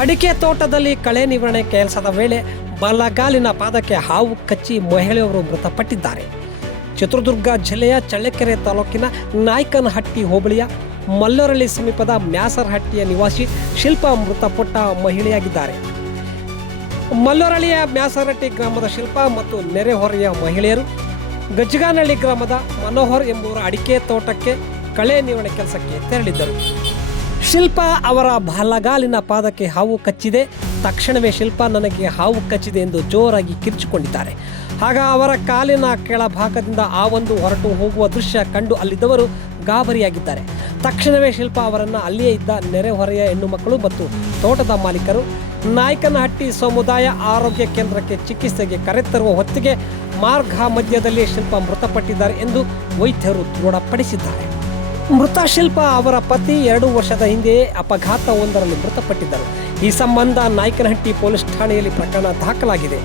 ಅಡಿಕೆ ತೋಟದಲ್ಲಿ ಕಳೆ ನಿವಾರಣೆ ಕೆಲಸದ ವೇಳೆ ಬಲಗಾಲಿನ ಪಾದಕ್ಕೆ ಹಾವು ಕಚ್ಚಿ ಮಹಿಳೆಯವರು ಮೃತಪಟ್ಟಿದ್ದಾರೆ. ಚಿತ್ರದುರ್ಗ ಜಿಲ್ಲೆಯ ಚಳ್ಳಕೆರೆ ತಾಲೂಕಿನ ನಾಯ್ಕನಹಟ್ಟಿ ಹೋಬಳಿಯ ಮಲ್ಲೊರಳ್ಳಿ ಸಮೀಪದ ಮ್ಯಾಸರಹಟ್ಟಿಯ ನಿವಾಸಿ ಶಿಲ್ಪಾ ಮೃತಪಟ್ಟ ಮಹಿಳೆಯಾಗಿದ್ದಾರೆ. ಮಲ್ಲೊರಳ್ಳಿಯ ಮ್ಯಾಸರಹಟ್ಟಿ ಗ್ರಾಮದ ಶಿಲ್ಪಾ ಮತ್ತು ನೆರೆಹೊರೆಯ ಮಹಿಳೆಯರು ಗಜ್ಜಗಾನಹಳ್ಳಿ ಗ್ರಾಮದ ಮನೋಹರ್ ಎಂಬುವರ ಅಡಿಕೆ ತೋಟಕ್ಕೆ ಕಳೆ ನಿವಾರಣೆ ಕೆಲಸಕ್ಕೆ ತೆರಳಿದ್ದರು. ಶಿಲ್ಪಾ ಅವರ ಬಲಗಾಲಿನ ಪಾದಕ್ಕೆ ಹಾವು ಕಚ್ಚಿದೆ. ತಕ್ಷಣವೇ ಶಿಲ್ಪಾ ನನಗೆ ಹಾವು ಕಚ್ಚಿದೆ ಎಂದು ಜೋರಾಗಿ ಕಿರಿಚಿಕೊಂಡಿದ್ದಾರೆ. ಆಗ ಅವರ ಕಾಲಿನ ಕೆಳಭಾಗದಿಂದ ಹಾವೊಂದು ಹೊರಟು ಹೋಗುವ ದೃಶ್ಯ ಕಂಡು ಅಲ್ಲಿದ್ದವರು ಗಾಬರಿಯಾಗಿದ್ದಾರೆ. ತಕ್ಷಣವೇ ಶಿಲ್ಪಾ ಅವರನ್ನು ಅಲ್ಲಿಯೇ ಇದ್ದ ನೆರೆಹೊರೆಯ ಹೆಣ್ಣು ಮಕ್ಕಳು ಮತ್ತು ತೋಟದ ಮಾಲೀಕರು ನಾಯ್ಕನಹಟ್ಟಿ ಸಮುದಾಯ ಆರೋಗ್ಯ ಕೇಂದ್ರಕ್ಕೆ ಚಿಕಿತ್ಸೆಗೆ ಕರೆತರುವ ಹೊತ್ತಿಗೆ ಮಾರ್ಗ ಮಧ್ಯದಲ್ಲಿ ಶಿಲ್ಪಾ ಮೃತಪಟ್ಟಿದ್ದಾರೆ ಎಂದು ವೈದ್ಯರು ದೃಢಪಡಿಸಿದ್ದಾರೆ. ಮೃತ ಶಿಲ್ಪಾ ಅವರ ಪತಿ 2 ವರ್ಷದ ಹಿಂದೆಯೇ ಅಪಘಾತವೊಂದರಲ್ಲಿ ಮೃತಪಟ್ಟಿದ್ದರು. ಈ ಸಂಬಂಧ ನಾಯ್ಕನಹಟ್ಟಿ ಪೊಲೀಸ್ ಠಾಣೆಯಲ್ಲಿ ಪ್ರಕರಣ ದಾಖಲಾಗಿದೆ.